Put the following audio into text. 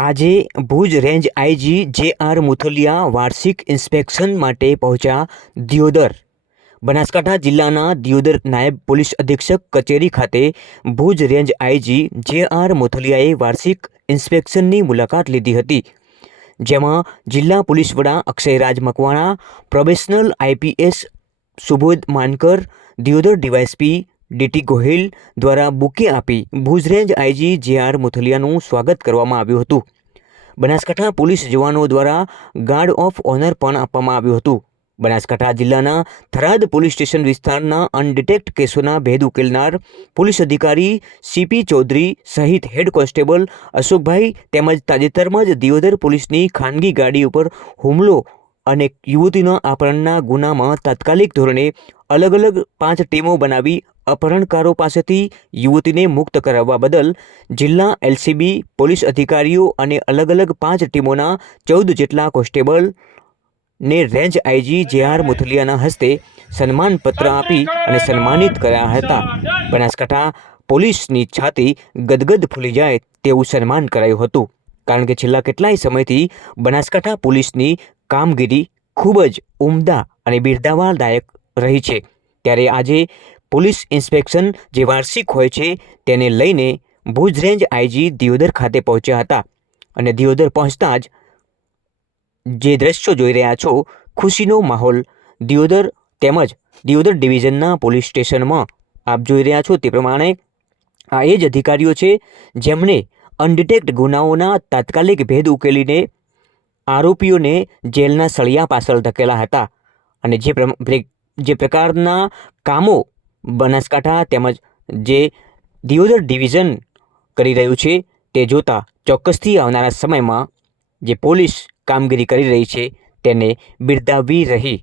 આજે Bhuj range IG જે.આર. મુથલિયા વાર્ષિક inspection માટે પહોંચ્યા દિયોદર. બનાસકાંઠા જિલ્લાના દિયોદર નાયબ પોલીસ અધિક્ષક કચેરી ખાતે ભુજ રેન્જ આઈજી જે.આર. મુથલિયાએ વાર્ષિક ઇન્સ્પેક્શનની મુલાકાત લીધી હતી, જેમાં જિલ્લા પોલીસ વડા Akshayraj Makwana, probational IPS Subodh Mankar, Deodar DYSP DT Gohil દ્વારા બુકે આપી ભુજ રેન્જ આઈજી જે.આર. મુથલિયાનું સ્વાગત કરવામાં આવ્યું હતું. બનાસકાંઠા પોલીસ જવાનો દ્વારા ગાર્ડ ઓફ ઓનર પણ આપવામાં આવ્યું હતું. બનાસકાંઠા જિલ્લાના થરાદ પોલીસ સ્ટેશન વિસ્તારના અનડિટેક્ટ કેસોના ભેદ ઉકેલનાર પોલીસ અધિકારી સીપી ચૌધરી સહિત હેડ કોન્સ્ટેબલ અશોકભાઈ તેમજ તાજેતરમાં જ દિયોદર પોલીસની ખાનગી ગાડી ઉપર હુમલો અને યુવતીના અપહરણના ગુનામાં તાત્કાલિક ધોરણે અલગ અલગ 5 ટીમો બનાવી અપહરણકારો પાસેથી યુવતીને મુક્ત કરાવવા બદલ જિલ્લા એલસીબી પોલીસ અધિકારીઓ અને અલગ અલગ 5 ટીમોના 14 જેટલા કોન્સ્ટેબલને રેન્જ આઈજી જે.આર. મુથલિયાના હસ્તે સન્માનપત્ર આપી અને સન્માનિત કર્યા હતા. બનાસકાંઠા પોલીસની છાતી ગદગદ ફૂલી જાય તેવું સન્માન કરાયું હતું, કારણ કે છેલ્લા કેટલાય સમયથી બનાસકાંઠા પોલીસની કામગીરી ખૂબ જ ઉમદા અને બિરદાવવાલાયક રહી છે. ત્યારે આજે પોલીસ ઇન્સ્પેક્શન જે વાર્ષિક હોય છે તેને લઈને ભુજ રેન્જ આઈજી દિયોદર ખાતે પહોંચ્યા હતા અને દિયોદર પહોંચતા જ જે દ્રશ્યો જોઈ રહ્યા છો, ખુશીનો માહોલ દિયોદર તેમજ દિયોદર ડિવિઝનના પોલીસ સ્ટેશનમાં આપ જોઈ રહ્યા છો તે પ્રમાણે આ એ જ અધિકારીઓ છે જેમણે અનડિટેક્ટ ગુનાઓના તાત્કાલિક ભેદ ઉકેલીને આરોપીઓને જેલના સળિયા પાછળ ધકેલા હતા અને જે પ્રકારના કામો બનાસકાંઠા તેમજ જે દિયોદર ડિવિઝન કરી રહ્યું છે તે જોતાં ચોક્કસથી આવનારા સમયમાં જે પોલીસ કામગીરી કરી રહી છે તેને બિરદાવવી રહી.